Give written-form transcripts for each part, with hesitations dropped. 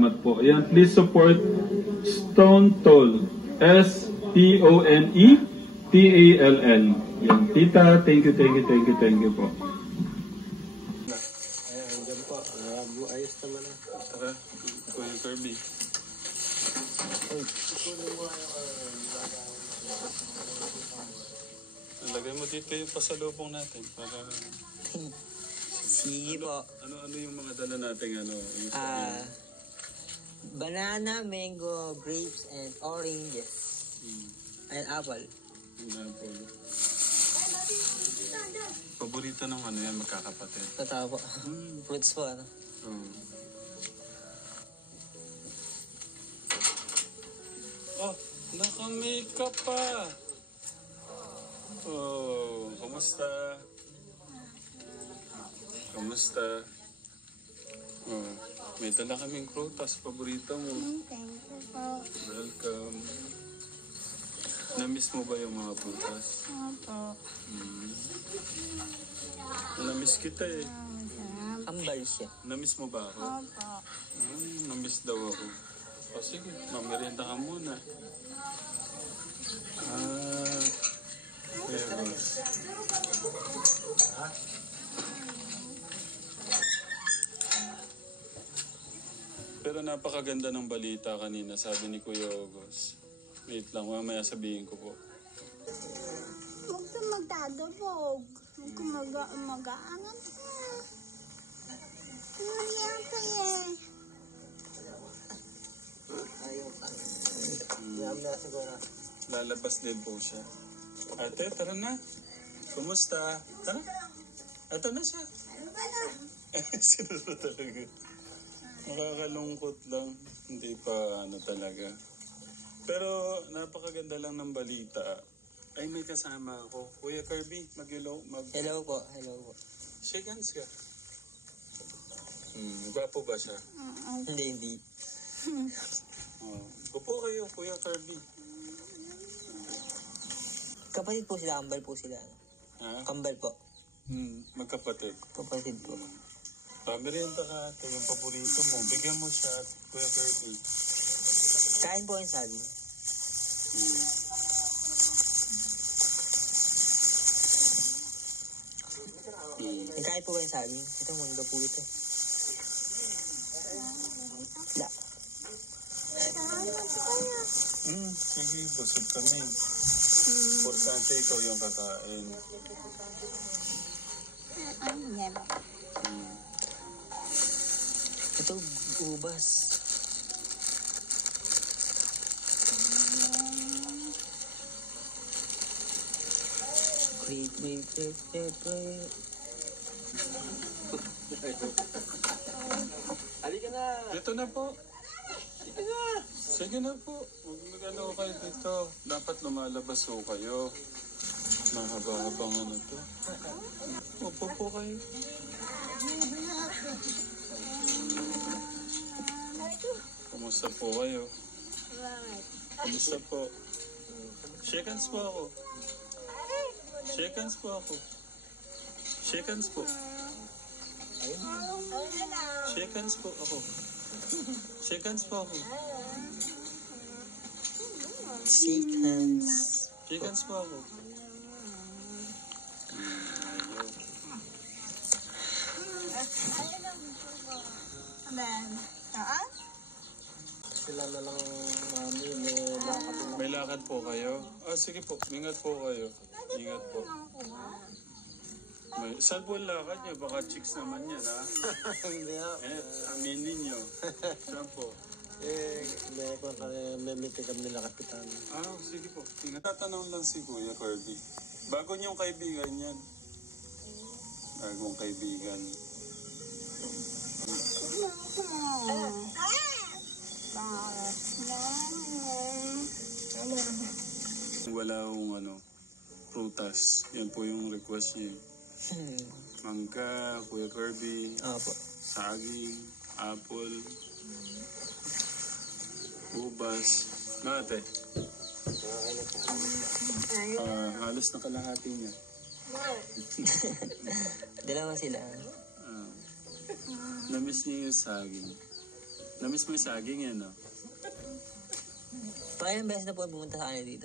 salamat po. Ayan, please support Stone Toll. STONETALL. Yan, tita, thank you po. Ayan, dyan po. Ayos naman na. Tara, Kuya Kirby. Lagay mo dito yung pasalubong natin para... Sige po. Ano yung mga dala natin Banana, mango, grapes, and oranges. And apple. Apple. Paborito ng yan, magkakapatid. Totoo po. Fruits po, ano? Oh, naka-makeup pa. Oh, kamusta? Oh, may dala kaming prutas, paborito mo. Thank you po. Welcome. Na-miss mo ba yung mga prutas? Opo. Na-miss kita eh. Ambal siya. Na-miss mo ba ako? Opo. Na-miss daw ako. O sige, mamerienda ka muna. Pero... Pero napakaganda ng balita kanina, sabi ni Kuya August. Wait lang, mamaya sabihin ko po. Huwag ka magdadabog. Huwag ka mag-aangat ka. Umiyak ka eh. Lalabas din po siya. Ate, tara na. Kumusta? Tara. Ito na siya. Sino talaga? Nakakalungkot lang. Hindi pa talaga. Pero napakaganda lang ng balita. Ay, may kasama ako. Kuya Kirby, Hello po. Shake hands ka. Gwapo ba siya? Hindi. Upo kayo, Kuya Kirby. Kapatid po sila, kambal po sila. Ha? Kambal po. Magkapatid. Kapatid po. Merienda ka, ito yung paborito mo. Bigyan mo siya, Kuya Kirby. Kain po yung saging. Kain po yung saging. Ito, mangga po ito. Sige, busog kami. Importante ikaw yung kakain. Ito, ubas. Grape. Halika na! Dito na po. Sige na po. Huwag mag-ano kayo dito. Dapat lumalabas ho kayo. Mahaba-habang to. Upo po kayo. Kumusta po kayo? Kumusta po? Shake hands po ako. Shake hands po. Shake hands po ako. Shake hands po ako. Sila na lang, mami, may lakad na. May lakad po kayo? Sige po. Ingat po kayo. Ingat po. Saan po ang lakad niyo? Baka chicks naman yan, ha? Hindi ha. Aminin niyo. Saan po? May meeting kami nila kapitan. Sige po. Tatanong lang si Kuya Kirby. Bago niyong kaibigan yan. Bagong kaibigan. Wala akong prutas. Yan po yung request niya. Mangga, Kuya Kirby, Opo. saging, apple, ubas. Ate? Halos na kalahati niya. Dalawa sila. Namiss niya yung saging. Namiss mo yung saging yan, no? Pakailang beses na po pumunta sa kanila dito.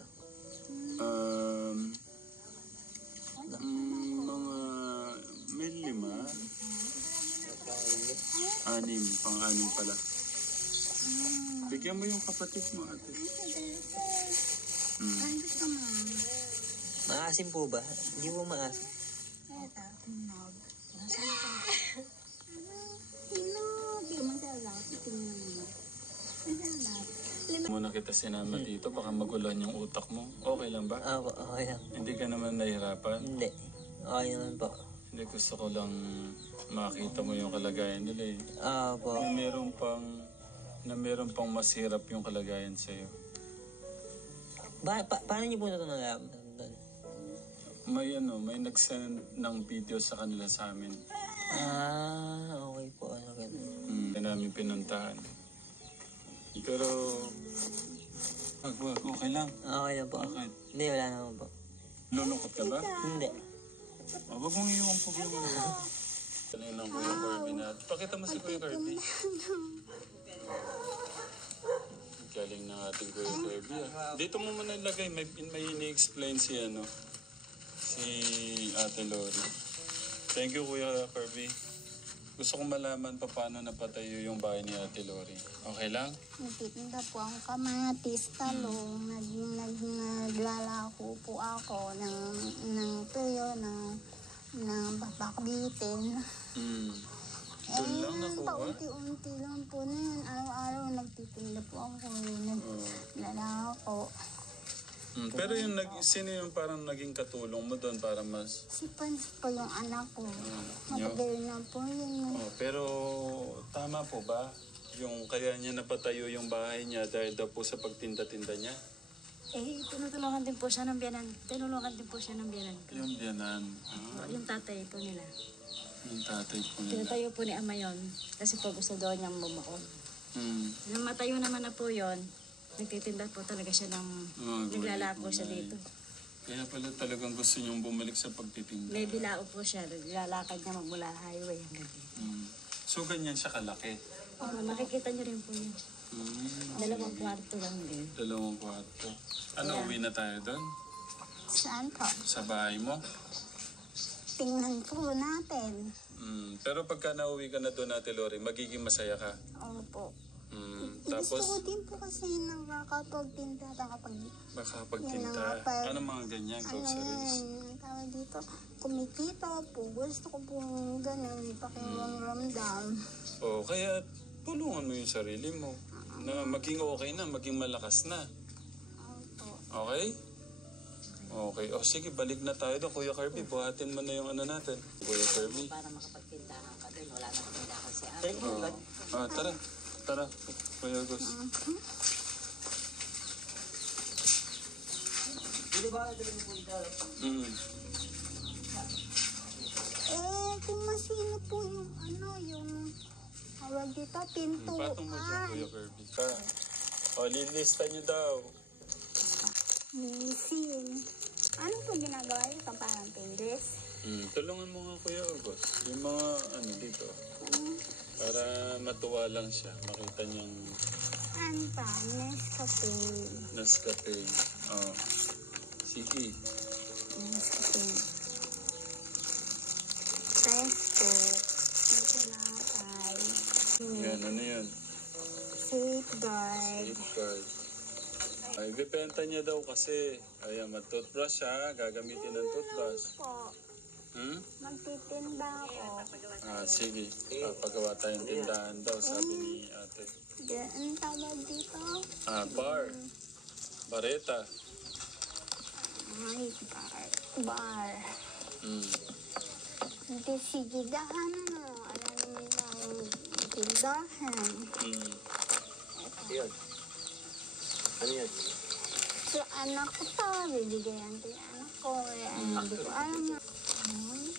Mga may 5. 6. Pang-6 pala. Bigyan mo yung kapatid mo, ate. Ay, gusto mo. Maasim po ba? Hindi po maasim. Eto, hinog. Hinog. Di masarap. Tingnan mo. Masarap. Muna kita sinama dito, baka magulan yung utak mo. Okay lang ba? Ako, okay lang. Hindi ka naman nahihirapan. Hindi. Okay naman po. Hindi, gusto ko lang makita mo yung kalagayan nila eh. Po. Na meron pang mas hirap yung kalagayan sa'yo. Paano niyo po ito nalaman doon? May nag-send ng video sa kanila sa amin. Okay po. Ano ganun? Hindi namin pinuntahan. Pero, wag, okay lang. Okay lang po. Bakit? Hindi, wala naman po. Lulungkot ka ba? Hindi. Wag mong iumpog yung ano. Talay ng Kuya Kirby na. Pakita mo si Kuya Kirby. Galing ng ating Kuya Kirby. Dito mo muna ilagay. May ini-explain si Ate Lori. Thank you, Kuya Kirby. Gusto kong malaman pa paano napatayo yung bahay ni Ate Lori. Okay lang? Nagtitinda po ang kamatis, talong, naglalako po ako ng tuyo, ng babakbitin. Doon lang nakuha? Paunti-unti lang po na yun. Araw-araw nagtitinda po ako. Naglalako. Pero sino yung parang naging katulong mo doon para mas... Si Pans po yung anak ko. Matagal na po yun. Pero tama po ba? Yung kaya niya napatayo yung bahay niya dahil daw po sa pagtinda-tinda niya? Tinutulungan din po siya ng biyanan. Tinulungan din po siya ng biyanan ko. Yung biyanan. Yung tatay po nila. Yung tatay po nila. Tinatayo po ni Ama yun. Kasi po gusto daw niyang bumaon. Nang matayo naman na po yun, nagtitinda po talaga siya ng... naglalako siya dito. Kaya pala talagang gusto niyong bumalik sa pagtitinda. May bilao po siya. Naglalakad niya magmula highway hanggang dito. So ganyan siya kalaki? Makikita niyo rin po yun. 2 kwarto lang din. 2 kwarto. Uwi na tayo doon? Saan po? Sa bahay mo? Tingnan po natin. Pero pagka nauwi ka na doon, Ate Lori, magiging masaya ka? Opo. Tapos, Gusto ko din po kasi nakakapagtinda, makapagtinda. Ano mga ganyan, groceries? Tawag dito, kumikita po. Gusto ko po ganun, pakiramdam. Kaya tulungan mo yung sarili mo. Na maging okay na, maging malakas na. Opo. Okay? Okay. Sige, balik na tayo doon. Kuya Kirby, buhatin mo na yung ano natin. Kuya Kirby. Para makapagtindahan ka din. Wala na tindahan si Ama. Tara. Tara, Kuya Gus. Kung masino po yung tawag dito, pinto. Patong mo dyan, Kuya Kirby. Lilista niyo daw. Misin. Ano po ginagawa dito? Parang pinlis? Tulungan mo nga, Kuya August. Yung mga dito. Para matuwa lang siya. Makita niyang... Ano pa? Nescafe. Nescafe. Sige. Nescafe. Pesto. Tinapay. Yan, ano yun? Safeguard. Safeguard. Ay, bibenta niya daw kasi. Ayan, mag-toothbrush siya. Gagamitin ng toothbrush. Po. Magtitinda ako. Sige. Papagawa tayong tindahan daw, sabi ni ate. Ang tawag dito? Bar. Bareta. Ay, bar. Hindi, sige, dahan mo. Alam mo yung tindahan. Yun. Ano yan? So, anak ko to. Bibigyan ko yung anak ko. Hindi ko alam na.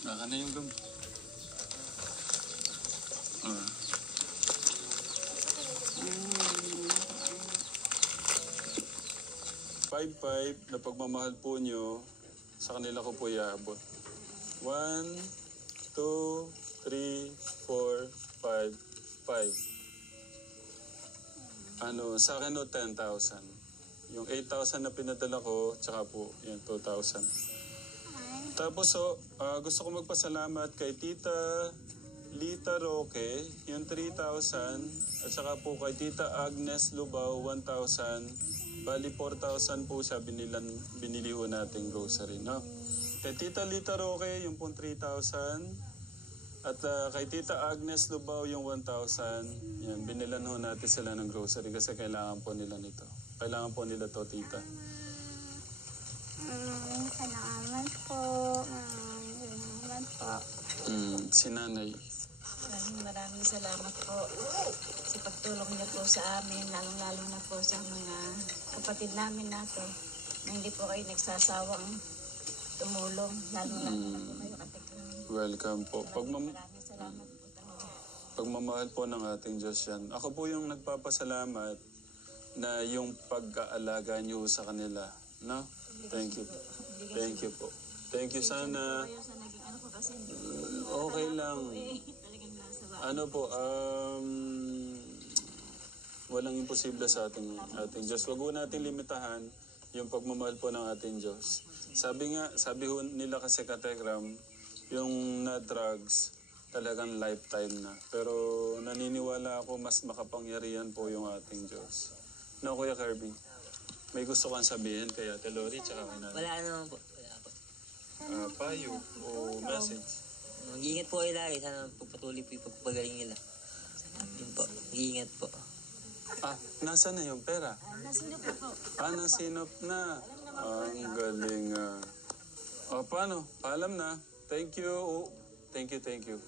Naka na yung gum. 5-5 na pagmamahal po nyo, sa kanila ko po iaabot. 1, 2, 3, 4, 5, 5. Sa akin 10,000. Yung 8,000 na pinadala ko, tsaka po, yan, 2,000. Tapos, gusto ko magpasalamat kay Tita Lita Roque, yung 3,000. At saka po kay Tita Agnes Lubao, 1,000. Bali, 4,000 po siya binili ho nating grocery, no? Kay Tita Lita Roque, yung pong 3,000. At kay Tita Agnes Lubao, yung 1,000. Yan, binilan ho natin sila ng grocery kasi kailangan po nila nito. Kailangan po nila to, Tita. Salamat po. Salamat po. Si Nanay. Maraming salamat po sa pagtulong niyo po sa amin, lalong-lalo na po sa mga kapatid namin nato na hindi po kayo nagsasawang tumulong, lalong-lalo na po kayo katiklang. Welcome po. Maraming salamat po talaga. Pagmamahal po ng ating Diyos yan. Ako po yung nagpapasalamat na yung pag-aalaga niyo sa kanila. No? Thank you. Thank you po. Thank you sana. Kayo sa naging ano po kasi Okay lang. talagang nasa bahay. Ano po, walang imposible sa ating Diyos. Wag po natin limitahan yung pagmamahal po ng ating Diyos. Sabi ho nila kasi katekram, yung na drugs, talagang lifetime na. Pero naniniwala ako mas makapangyarihan po yung ating Diyos. No, Kuya Kirby? May gusto kang sabihin kay Ate Lori tsaka kay Nanay? Wala naman po. Wala po. Payo o message? Mag-iingat po kayo lagi. Sana pagpatuloy po yung pagpagaling nila. Yun po. Mag-iingat po. Nasa na yung pera? Nasinop na po. Nasinop na. Ang galing. Paano? Paalam na. Thank you. Thank you.